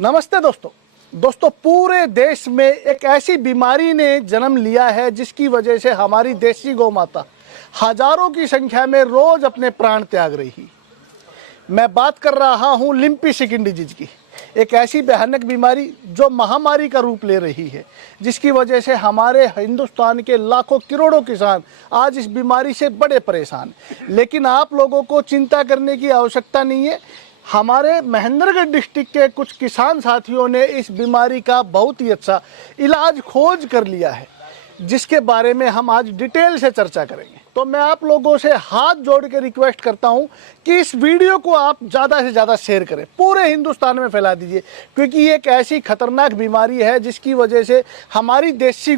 नमस्ते दोस्तों पूरे देश में एक ऐसी बीमारी ने जन्म लिया है जिसकी वजह से हमारी देसी गौ माता हजारों की संख्या में रोज अपने प्राण त्याग रही। मैं बात कर रहा हूं लिम्पी स्किन डिजीज की, एक ऐसी भयानक बीमारी जो महामारी का रूप ले रही है, जिसकी वजह से हमारे हिंदुस्तान के लाखों करोड़ों किसान आज इस बीमारी से बड़े परेशान। लेकिन आप लोगों को चिंता करने की आवश्यकता नहीं है। हमारे महेंद्रगढ़ डिस्ट्रिक्ट के कुछ किसान साथियों ने इस बीमारी का बहुत ही अच्छा इलाज खोज कर लिया है, जिसके बारे में हम आज डिटेल से चर्चा करेंगे। तो मैं आप लोगों से हाथ जोड़ के रिक्वेस्ट करता हूं कि इस वीडियो को आप ज़्यादा से ज़्यादा शेयर करें, पूरे हिंदुस्तान में फैला दीजिए, क्योंकि ये एक ऐसी खतरनाक बीमारी है जिसकी वजह से हमारी देसी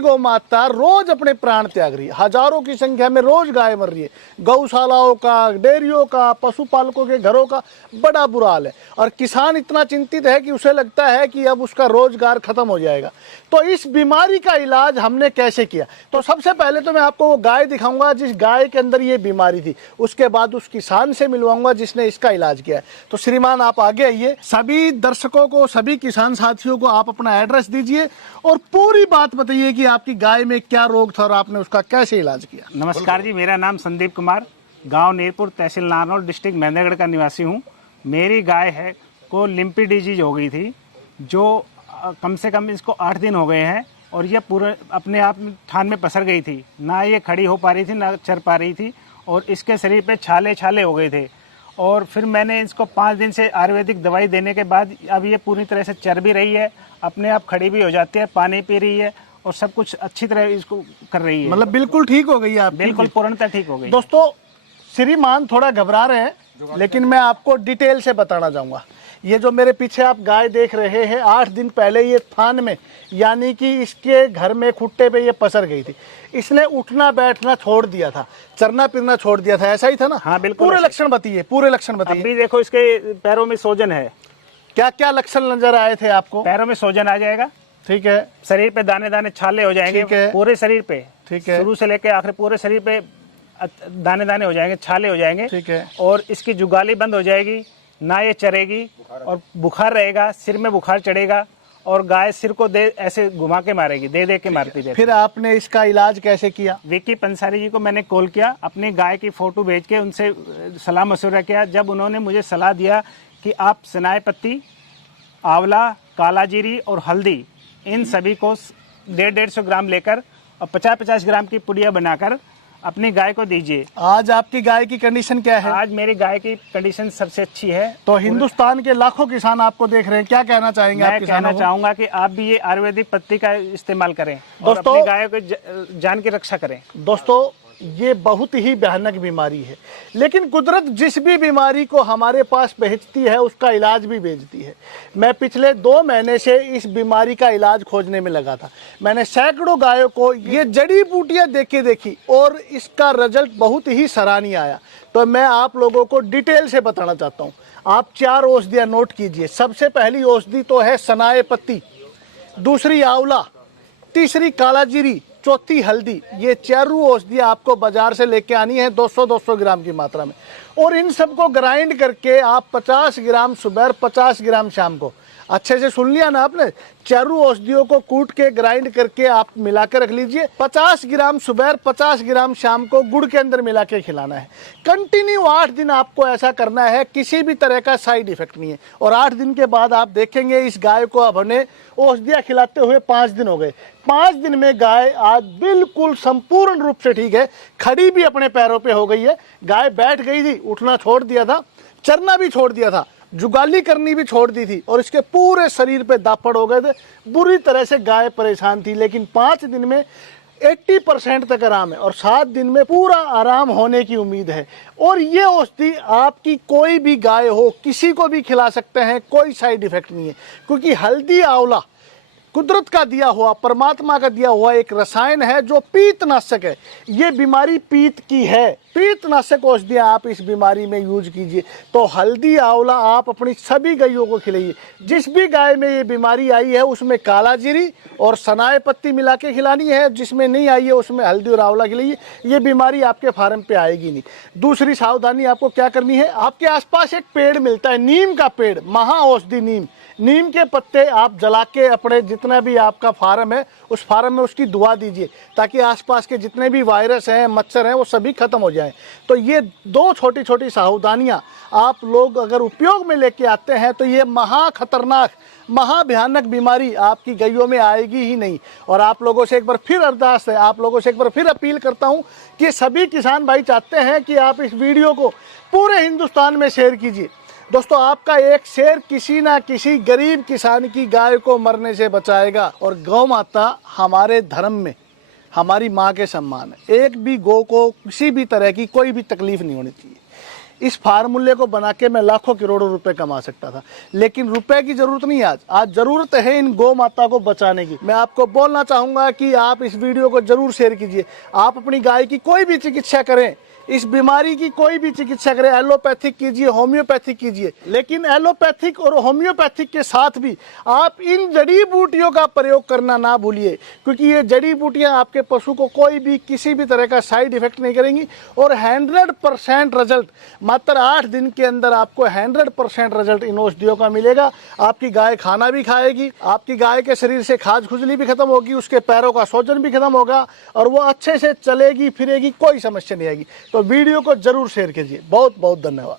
गौ माता रोज अपने प्राण त्याग रही है। हजारों की संख्या में रोज गाय मर रही है। गौशालाओं का, डेयरियों का, पशुपालकों के घरों का बड़ा बुरा हाल है और किसान इतना चिंतित है कि उसे लगता है कि अब उसका रोजगार खत्म हो जाएगा। तो इस बीमारी का इलाज हमने कैसे किया, तो सबसे पहले तो मैं आपको वो गाय दिखाऊंगा जिस गाय के अंदर ये बीमारी थी, उसके बाद उस किसान से मिलवाऊंगा जिसने इसका इलाज किया है। तो श्रीमान आप आगे आइए। सभी दर्शकों को, सभी किसान साथियों को आप अपना एड्रेस दीजिए और पूरी बात बताइए कि आपकी गाय में क्या रोग था और आपने उसका कैसे इलाज किया। नमस्कार जी, मेरा नाम संदीप कुमार, गांव नीरपुर, तहसील नारनौल, डिस्ट्रिक्ट महेंद्रगढ़ का निवासी हूं। मेरी गाय है को लिम्पी डिजीज हो गई थी, जो कम से कम इसको 8 दिन हो गए हैं और ये पूरे अपने आप थान में पसर गई थी। ना ये खड़ी हो पा रही थी, ना चर पा रही थी और इसके शरीर पे छाले हो गए थे। और फिर मैंने इसको 5 दिन से आयुर्वेदिक दवाई देने के बाद अब ये पूरी तरह से चर भी रही है, अपने आप खड़ी भी हो जाती है, पानी पी रही है और सब कुछ अच्छी तरह इसको कर रही है। मतलब बिल्कुल ठीक हो गई है आप? बिल्कुल पूर्णतः ठीक हो गई। दोस्तों श्रीमान थोड़ा घबरा रहे हैं, लेकिन मैं आपको डिटेल से बताना चाहूंगा। ये जो मेरे पीछे आप गाय देख रहे हैं, 8 दिन पहले ये थान में, यानी कि इसके घर में खुट्टे पे ये पसर गई थी। इसने उठना बैठना छोड़ दिया था, चरना फिरना छोड़ दिया था, ऐसा ही था ना? हाँ बिल्कुल। पूरे लक्षण बताइए, पूरे लक्षण बताइए। अभी देखो इसके पैरों में सोजन है। क्या क्या लक्षण नजर आए थे आपको? पैरों में सोजन आ जाएगा, ठीक है। शरीर पे दाने दाने छाले हो जाएंगे, ठीक है। पूरे शरीर पे, ठीक है। शुरू से लेके आखिर पूरे शरीर पे दाने दाने हो जाएंगे, छाले हो जाएंगे। ठीक है। और इसकी जुगाली बंद हो जाएगी, ना ये चरेगी और बुखार रहेगा, सिर में बुखार चढ़ेगा और गाय सिर को दे ऐसे घुमा के मारेगी, दे के मारती रहती। फिर आपने इसका इलाज कैसे किया? विक्की पंसारी जी को मैंने कॉल किया, अपनी गाय की फोटो भेज के उनसे सलाह मशवरा किया। जब उन्होंने मुझे सलाह दिया कि आप सनाए पत्ती, आंवला, काला जीरी और हल्दी, इन सभी को 150-150 ग्राम लेकर और 50-50 ग्राम की पुड़िया बनाकर अपनी गाय को दीजिए। आज आपकी गाय की कंडीशन क्या है? आज मेरी गाय की कंडीशन सबसे अच्छी है। तो हिंदुस्तान के लाखों किसान आपको देख रहे हैं, क्या कहना चाहेंगे? मैं कहना चाहूंगा कि आप भी ये आयुर्वेदिक पत्ती का इस्तेमाल करें और दोस्तों, अपनी गाय को जान की रक्षा करें। दोस्तों ये बहुत ही भयानक बीमारी है, लेकिन कुदरत जिस भी बीमारी को हमारे पास भेजती है उसका इलाज भी भेजती है। मैं पिछले 2 महीने से इस बीमारी का इलाज खोजने में लगा था। मैंने सैकड़ों गायों को ये जड़ी बूटियां देखी और इसका रिजल्ट बहुत ही सराहनीय आया। तो मैं आप लोगों को डिटेल से बताना चाहता हूँ। आप 4 औषधियाँ नोट कीजिए। सबसे पहली औषधि तो है सनाए पत्ती, दूसरी आंवला, तीसरी काला जीरी, चौथी हल्दी। ये 4 औषधियाँ आपको बाजार से लेके आनी है 200-200 ग्राम की मात्रा में, और इन सबको ग्राइंड करके आप 50 ग्राम सुबह, 50 ग्राम शाम को, अच्छे से सुन लिया ना आपने? 4 औषधियों को कूट के ग्राइंड करके आप मिला के रख लीजिए। 50 ग्राम सुबह, 50 ग्राम शाम को गुड़ के अंदर मिला के खिलाना है। कंटिन्यू 8 दिन आपको ऐसा करना है, किसी भी तरह का साइड इफेक्ट नहीं है। और 8 दिन के बाद आप देखेंगे इस गाय को अब हमने औषधियाँ खिलाते हुए 5 दिन हो गए। 5 दिन में गाय आज बिल्कुल संपूर्ण रूप से ठीक है, खड़ी भी अपने पैरों पे हो गई है। गाय बैठ गई थी, उठना छोड़ दिया था, चरना भी छोड़ दिया था, जुगाली करनी भी छोड़ दी थी और इसके पूरे शरीर पे दापड़ हो गए थे। बुरी तरह से गाय परेशान थी, लेकिन 5 दिन में 80% तक आराम है और 7 दिन में पूरा आराम होने की उम्मीद है। और ये औषधि आपकी कोई भी गाय हो, किसी को भी खिला सकते हैं, कोई साइड इफेक्ट नहीं है, क्योंकि हल्दी, आंवला कुदरत का दिया हुआ, परमात्मा का दिया हुआ एक रसायन है जो पीतनाशक है। ये बीमारी पीत की है। पीतनाशक औषधियाँ आप इस बीमारी में यूज कीजिए। तो हल्दी आंवला आप अपनी सभी गायों को खिलाइए। जिस भी गाय में ये बीमारी आई है उसमें काला जीरी और सनाए पत्ती मिला के खिलानी है, जिसमें नहीं आई है उसमें हल्दी और आंवला खिलाइए। ये बीमारी आपके फार्म पे आएगी नहीं। दूसरी सावधानी आपको क्या करनी है, आपके आसपास एक पेड़ मिलता है, नीम का पेड़, महा औषधि नीम। नीम के पत्ते आप जला के अपने जितना भी आपका फार्म है उस फार्म में उसकी दुआ दीजिए, ताकि आसपास के जितने भी वायरस हैं, मच्छर हैं, वो सभी खत्म हो जाएं। तो ये दो छोटी छोटी सावधानियां आप लोग अगर उपयोग में लेके आते हैं तो ये महा खतरनाक, महा भयानक बीमारी आपकी गायों में आएगी ही नहीं। और आप लोगों से एक बार फिर अरदास है, आप लोगों से एक बार फिर अपील करता हूं कि सभी किसान भाई चाहते हैं कि आप इस वीडियो को पूरे हिंदुस्तान में शेयर कीजिए। दोस्तों, आपका एक शेयर किसी ना किसी गरीब किसान की गाय को मरने से बचाएगा। और गौ माता हमारे धर्म में हमारी माँ के सम्मान है। एक भी गौ को किसी भी तरह की कोई भी तकलीफ नहीं होनी चाहिए। इस फार्मूले को बना के मैं लाखों करोड़ों रुपए कमा सकता था, लेकिन रुपए की जरूरत नहीं है। आज जरूरत है इन गौ माता को बचाने की। मैं आपको बोलना चाहूँगा कि आप इस वीडियो को जरूर शेयर कीजिए। आप अपनी गाय की कोई भी चिकित्सा करें, इस बीमारी की कोई भी चिकित्सा करें, एलोपैथिक कीजिए, होम्योपैथिक कीजिए, लेकिन एलोपैथिक और होम्योपैथिक के साथ भी आप इन जड़ी बूटियों का प्रयोग करना ना भूलिए, क्योंकि ये जड़ी बूटियां आपके पशु को कोई भी किसी भी तरह का साइड इफेक्ट नहीं करेंगी। और 100% रिजल्ट, मात्र 8 दिन के अंदर आपको 100% रिजल्ट इन औषधियों का मिलेगा। आपकी गाय खाना भी खाएगी, आपकी गाय के शरीर से खाज खुजली भी खत्म होगी, उसके पैरों का सूजन भी खत्म होगा और वो अच्छे से चलेगी फिरेगी, कोई समस्या नहीं आएगी। तो वीडियो को जरूर शेयर कीजिए। बहुत बहुत धन्यवाद।